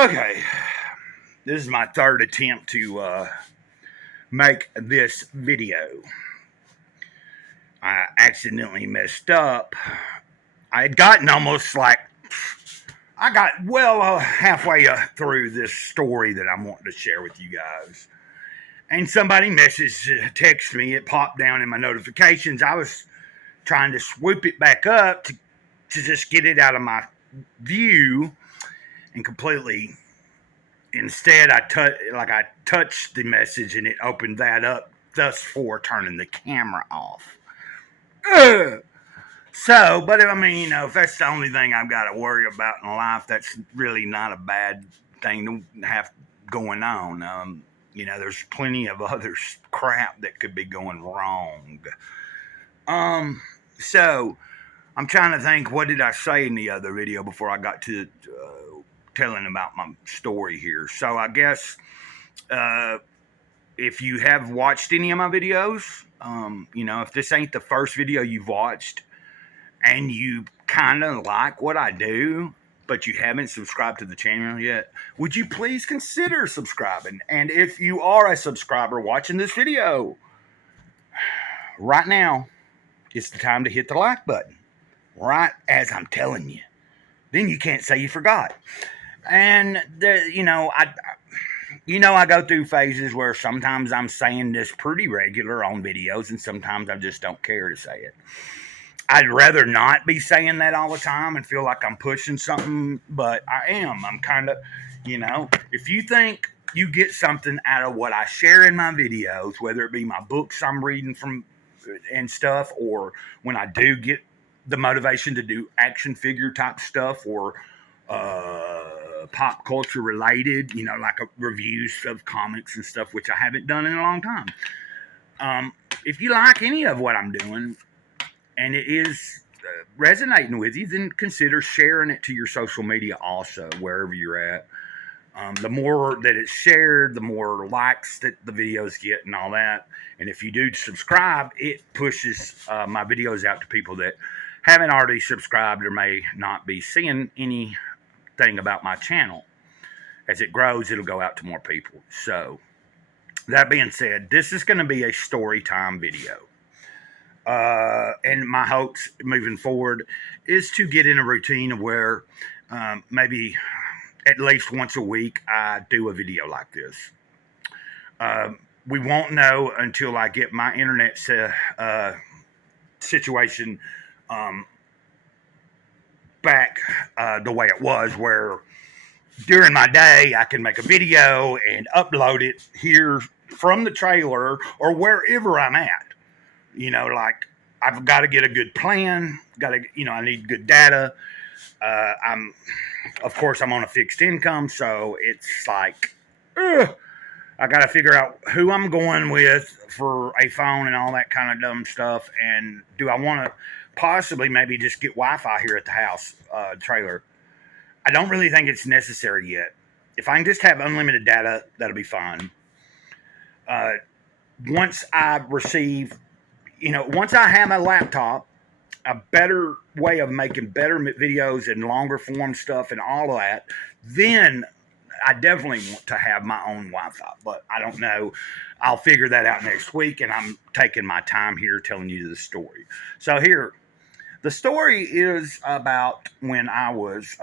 Okay, this is my third attempt to make this video. I accidentally messed up. I had gotten almost like I got halfway through this story that I'm wanting to share with you guys, and somebody text me. It popped down in my notifications. I was trying to swoop it back up to just get it out of my view, and completely. Instead, I touched the message and it opened that up, thus for turning the camera off. Ugh. So, but I mean, if that's the only thing I've got to worry about in life, that's really not a bad thing to have going on. There's plenty of other crap that could be going wrong. So I'm trying to think, what did I say in the other video before I got to telling about my story here? So I guess if you have watched any of my videos, if this ain't the first video you've watched and you kind of like what I do, but you haven't subscribed to the channel yet, would you please consider subscribing? And if you are a subscriber watching this video right now, it's the time to hit the like button, right as I'm telling you. Then you can't say you forgot. And I go through phases where sometimes I'm saying this pretty regular on videos, and sometimes I just don't care to say it. I'd rather not be saying that all the time and feel like I'm pushing something, but I am. I'm kind of, if you think you get something out of what I share in my videos, whether it be my books I'm reading from and stuff, or when I do get the motivation to do action figure type stuff, or pop culture related, like reviews of comics and stuff, which I haven't done in a long time. If you like any of what I'm doing and it is resonating with you, then consider sharing it to your social media also, wherever you're at. The more that it's shared, the more likes that the videos get and all that. And if you do subscribe, it pushes my videos out to people that haven't already subscribed or may not be seeing anything about my channel. As it grows, it'll go out to more people. So, that being said, this is going to be a story time video. And my hopes moving forward is to get in a routine of where maybe at least once a week I do a video like this. We won't know until I get my internet situation back the way it was, where during my day I can make a video and upload it here from the trailer or wherever I'm at. Like I've got to get a good plan. I need good data. Of course, I'm on a fixed income, so it's like, I got to figure out who I'm going with for a phone and all that kind of dumb stuff. And do I want to possibly maybe just get Wi-Fi here at the house trailer? I don't really think it's necessary yet. If I can just have unlimited data, that'll be fine. Once I have a laptop, a better way of making better videos and longer form stuff and all of that, then I definitely want to have my own Wi-Fi. But I don't know. I'll figure that out next week, and I'm taking my time here telling you the story. So here, the story is about when I was,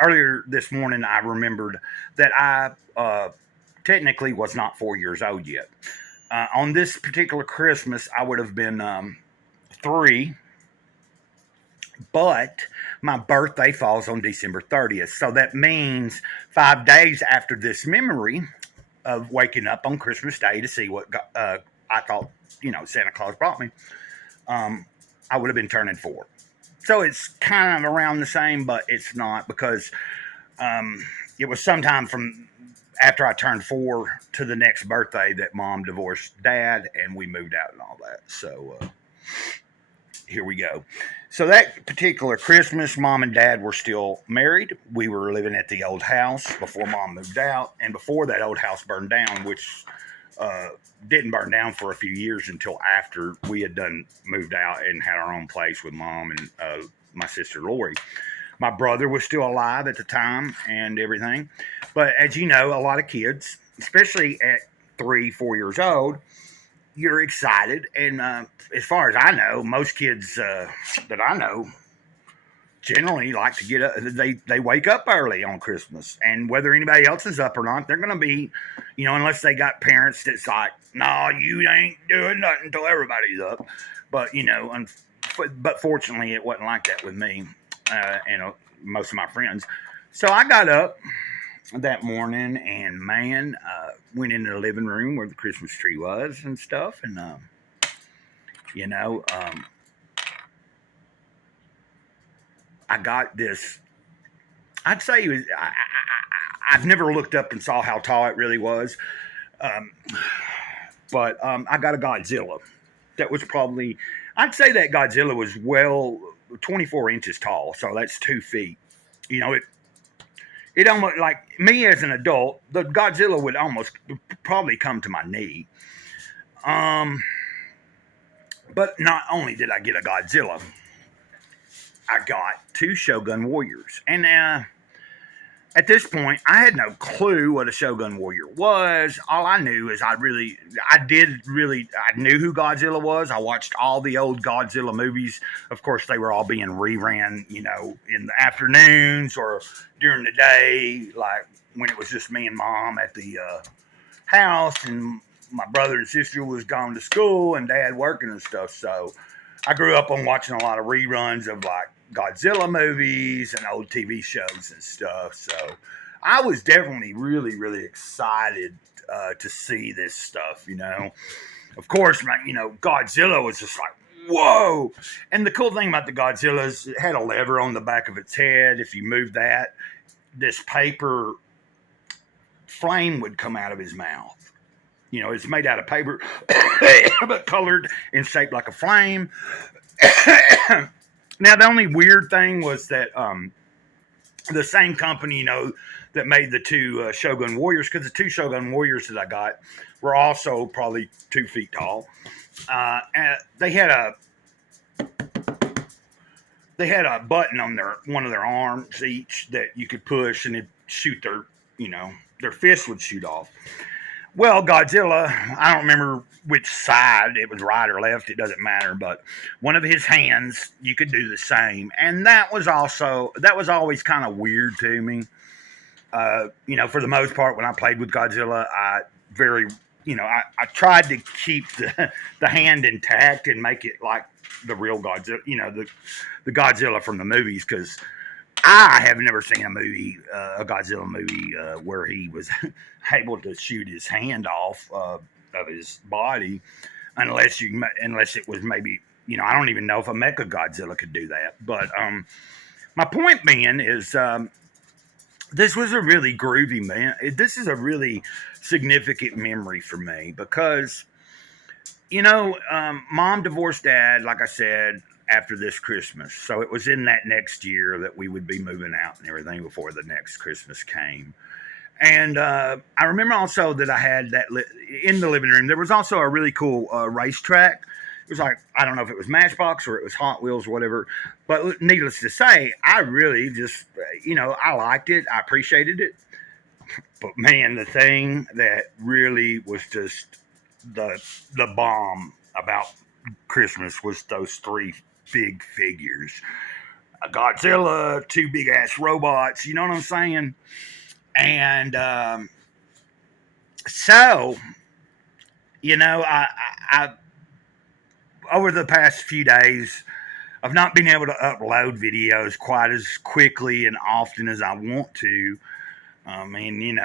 earlier this morning I remembered that I technically was not 4 years old yet. On this particular Christmas, I would have been 3, but my birthday falls on December 30th. So that means 5 days after this memory of waking up on Christmas Day to see what I thought, Santa Claus brought me, I would have been turning 4. So it's kind of around the same, but it's not, because it was sometime from after I turned 4 to the next birthday that Mom divorced Dad and we moved out and all that. So here we go. So that particular Christmas, Mom and Dad were still married. We were living at the old house before Mom moved out, and before that old house burned down, which didn't burn down for a few years until after we had moved out and had our own place with Mom and my sister Lori. My brother was still alive at the time and everything. But as you know, a lot of kids, especially at 3, 4 years old, you're excited. And as far as I know, most kids that I know generally like to get up. They wake up early on Christmas, and whether anybody else is up or not, they're going to be, unless they got parents that's like, "No, you ain't doing nothing until everybody's up." But but fortunately, it wasn't like that with me and most of my friends. So I got up that morning and man, went into the living room where the Christmas tree was and stuff, and you know, um, I got this. I'd say it was. I've never looked up and saw how tall it really was, um, but I got a Godzilla that was probably. I'd say that Godzilla was 24 inches tall, so that's 2 feet. It almost like me as an adult, the Godzilla would almost probably come to my knee. Um, but not only did I get a Godzilla, I got two Shogun Warriors, and at this point, I had no clue what a Shogun Warrior was. All I knew is I knew who Godzilla was. I watched all the old Godzilla movies. Of course, they were all being reran, in the afternoons or during the day, like when it was just me and mom at the house, and my brother and sister was gone to school and dad working and stuff. So I grew up on watching a lot of reruns of like Godzilla movies and old TV shows and stuff. So I was definitely really, really excited to see this stuff. Of course, Godzilla was just like, whoa. And the cool thing about the Godzilla is it had a lever on the back of its head. If you moved that, this paper flame would come out of his mouth. It's made out of paper, but colored and shaped like a flame. Now, the only weird thing was that the same company, that made the two Shogun Warriors, because the two Shogun Warriors that I got were also probably 2 feet tall. And they had a button on one of their arms each that you could push, and it'd shoot their fists would shoot off. Well, Godzilla, I don't remember which side it was, right or left, it doesn't matter, but one of his hands, you could do the same. And that was always kind of weird to me. For the most part, when I played with Godzilla, I tried to keep the hand intact and make it like the real Godzilla, the Godzilla from the movies, because I have never seen a Godzilla movie, where he was able to shoot his hand off of his body, unless it was maybe, I don't even know if a Mecha Godzilla could do that. But my point being is, this was a really groovy man. This is a really significant memory for me because, mom divorced dad, like I said, after this Christmas. So it was in that next year that we would be moving out and everything before the next Christmas came. And I remember also that I had that in the living room. There was also a really cool racetrack. It was like, I don't know if it was Matchbox or it was Hot Wheels or whatever. But needless to say, I really just, I liked it. I appreciated it. But man, the thing that really was just the bomb about Christmas was those three big figures. A Godzilla, two big ass robots, you know what I'm saying? And so, I over the past few days, I've not been able to upload videos quite as quickly and often as I want to. I mean,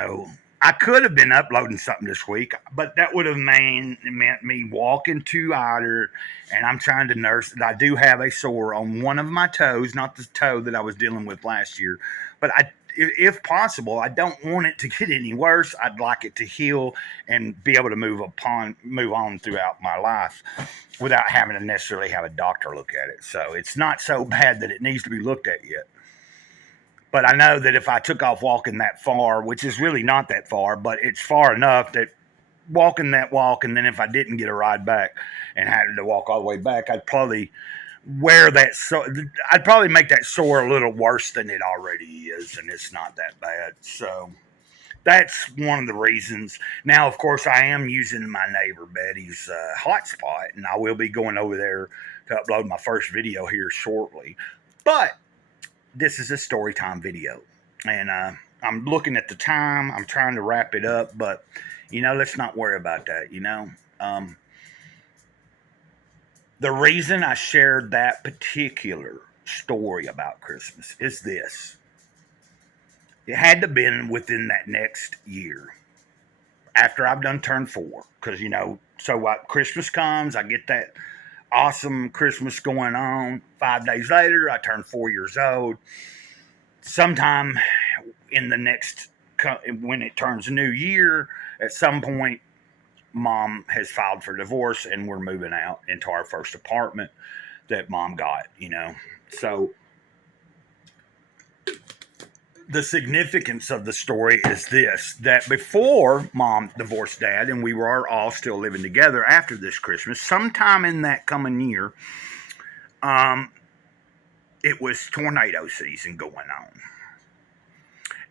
I could have been uploading something this week, but that would have meant me walking too harder, and I'm trying to nurse it. I do have a sore on one of my toes, not the toe that I was dealing with last year, but if possible, I don't want it to get any worse. I'd like it to heal and be able to move on throughout my life without having to necessarily have a doctor look at it. So it's not so bad that it needs to be looked at yet. But I know that if I took off walking that far, which is really not that far, but it's far enough that walking that walk, and then if I didn't get a ride back and had to walk all the way back, I'd probably where that so I'd probably make that sore a little worse than it already is, and it's not that bad. So that's one of the reasons. Now, of course, I am using my neighbor Betty's hotspot, and I will be going over there to upload my first video here shortly. But this is a story time video, and I'm looking at the time. I'm trying to wrap it up, but let's not worry about that. The reason I shared that particular story about Christmas is this. It had to have been within that next year after I've done turned 4. Because, so what Christmas comes, I get that awesome Christmas going on. 5 days later, I turn 4 years old. Sometime in the next, when it turns a new year, at some point, Mom has filed for divorce and we're moving out into our first apartment that Mom got, So the significance of the story is this, that before Mom divorced Dad and we were all still living together after this Christmas, sometime in that coming year, it was tornado season going on.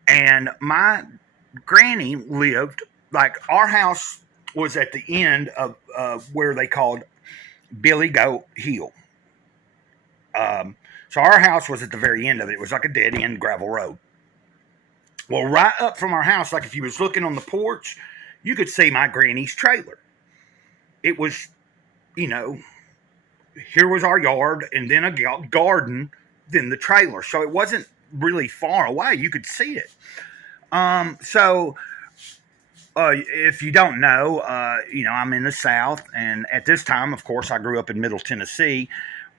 And my granny lived, like, our house was at the end of where they called Billy Goat Hill. So our house was at the very end of it. It was like a dead end gravel road. Well, right up from our house, like if you was looking on the porch, you could see my granny's trailer. It was, here was our yard and then a garden, then the trailer. So it wasn't really far away. You could see it. If you don't know, I'm in the South, and at this time, of course, I grew up in Middle Tennessee,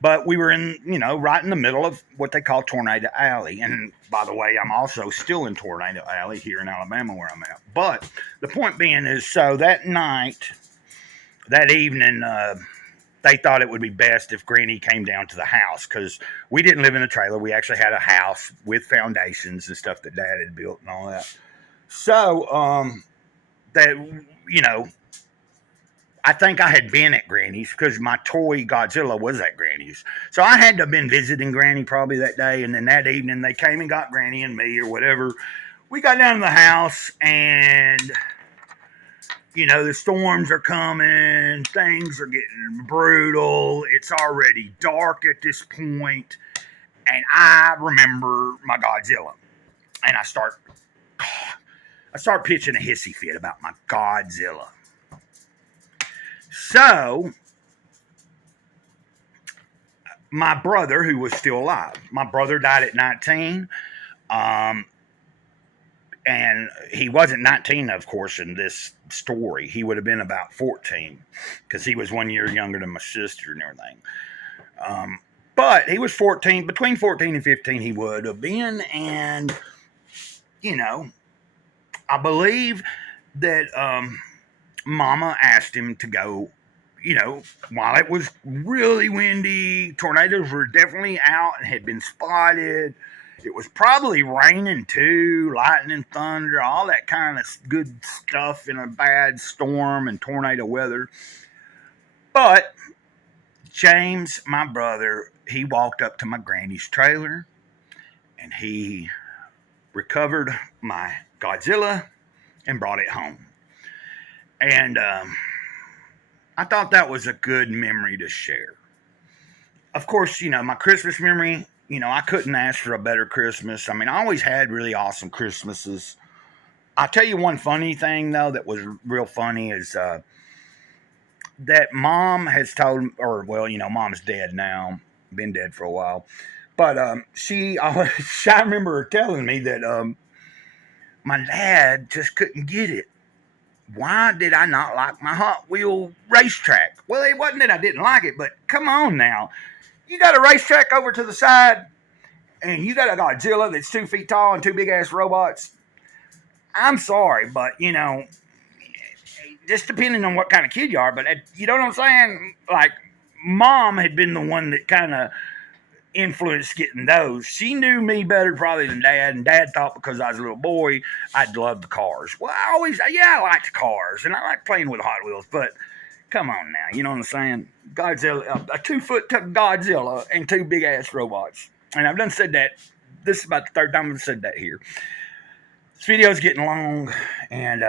but we were in, right in the middle of what they call Tornado Alley. And by the way, I'm also still in Tornado Alley here in Alabama where I'm at. But the point being is, so that night, that evening, they thought it would be best if Granny came down to the house because we didn't live in a trailer. We actually had a house with foundations and stuff that Dad had built and all that. So, that, I think I had been at Granny's because my toy Godzilla was at Granny's. So I had to have been visiting Granny probably that day. And then that evening they came and got Granny and me or whatever. We got down to the house and, the storms are coming. Things are getting brutal. It's already dark at this point. And I remember my Godzilla. And I start pitching a hissy fit about my Godzilla. So, my brother, who was still alive, my brother died at 19, and he wasn't 19, of course, in this story. He would have been about 14, because he was 1 year younger than my sister and everything. But he was 14, between 14 and 15 he would have been, and, I believe that Mama asked him to go, while it was really windy, tornadoes were definitely out and had been spotted. It was probably raining too, lightning, thunder, all that kind of good stuff in a bad storm and tornado weather. But James, my brother, he walked up to my granny's trailer and he recovered my Godzilla and brought it home. And I thought that was a good memory to share. Of course, my Christmas memory, I couldn't ask for a better Christmas. I mean, I always had really awesome Christmases. I'll tell you one funny thing, though, that was real funny is that Mom has told, Mom's dead now, been dead for a while. But I remember her telling me that my dad just couldn't get it. Why did I not like my Hot Wheel racetrack? Well, it wasn't that I didn't like it, but come on now. You got a racetrack over to the side, and you got a Godzilla that's 2 feet tall and 2 big-ass robots. I'm sorry, but, just depending on what kind of kid you are, but you know what I'm saying? Like, Mom had been the one that kind of influenced getting those. She knew me better probably than Dad, and Dad thought because I was a little boy, I'd love the cars. Well, I liked cars, and I liked playing with Hot Wheels, but Come on now, you know what I'm saying? Godzilla, a 2 foot Godzilla, and two big ass robots. And I've done said that. This is about the third time I've said that here. This video's getting long, and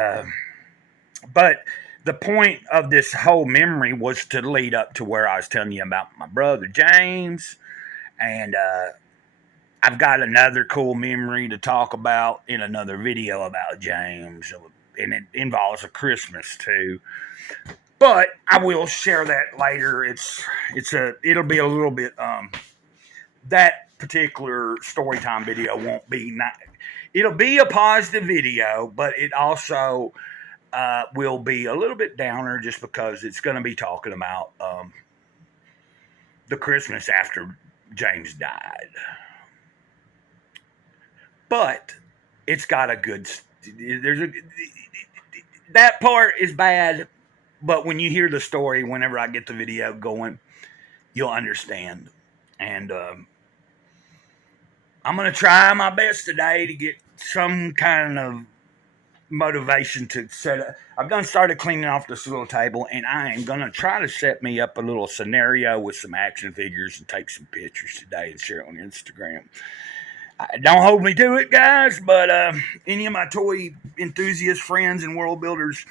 but the point of this whole memory was to lead up to where I was telling you about my brother James, and I've got another cool memory to talk about in another video about James, and it involves a Christmas too. But I will share that later. It'll be a little bit that particular story time video won't be not. It'll be a positive video, but it also will be a little bit downer just because it's going to be talking about the Christmas after James died. But it's got a good. That part is bad, but when you hear the story, whenever I get the video going, you'll understand. And I'm going to try my best today to get some kind of motivation to set up. I've done started cleaning off this little table, and I am going to try to set me up a little scenario with some action figures and take some pictures today and share it on Instagram. Don't hold me to it, guys, but any of my toy enthusiast friends and world builders,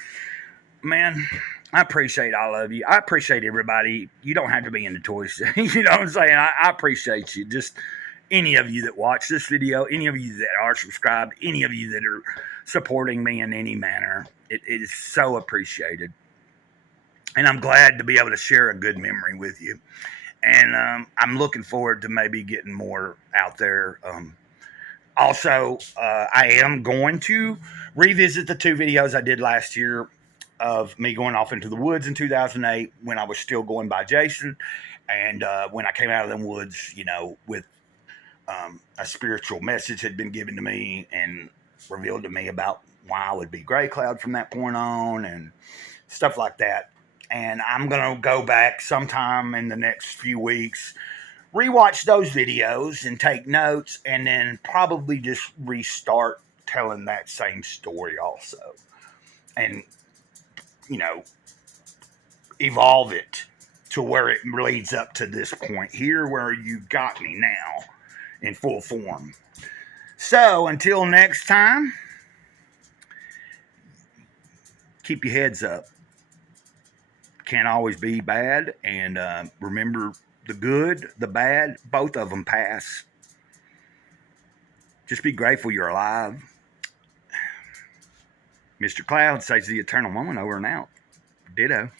man, I appreciate all of you. I appreciate everybody. You don't have to be into toys. You know what I'm saying? I appreciate you. Just any of you that watch this video, any of you that are subscribed, any of you that are supporting me in any manner. It is so appreciated. And I'm glad to be able to share a good memory with you. And I'm looking forward to maybe getting more out there. Also, I am going to revisit the 2 videos I did last year of me going off into the woods in 2008 when I was still going by Jason. And when I came out of them woods, you know, with a spiritual message had been given to me and revealed to me about why I would be Gray Cloud from that point on and stuff like that. And I'm going to go back sometime in the next few weeks, rewatch those videos and take notes, and then probably just restart telling that same story also. And, you know, evolve it to where it leads up to this point here where you got me now in full form. So until next time, keep your heads up. Can't always be bad, and remember the good, the bad, both of them pass. Just be grateful you're alive. Mr. Cloud says the eternal moment over and out. Ditto.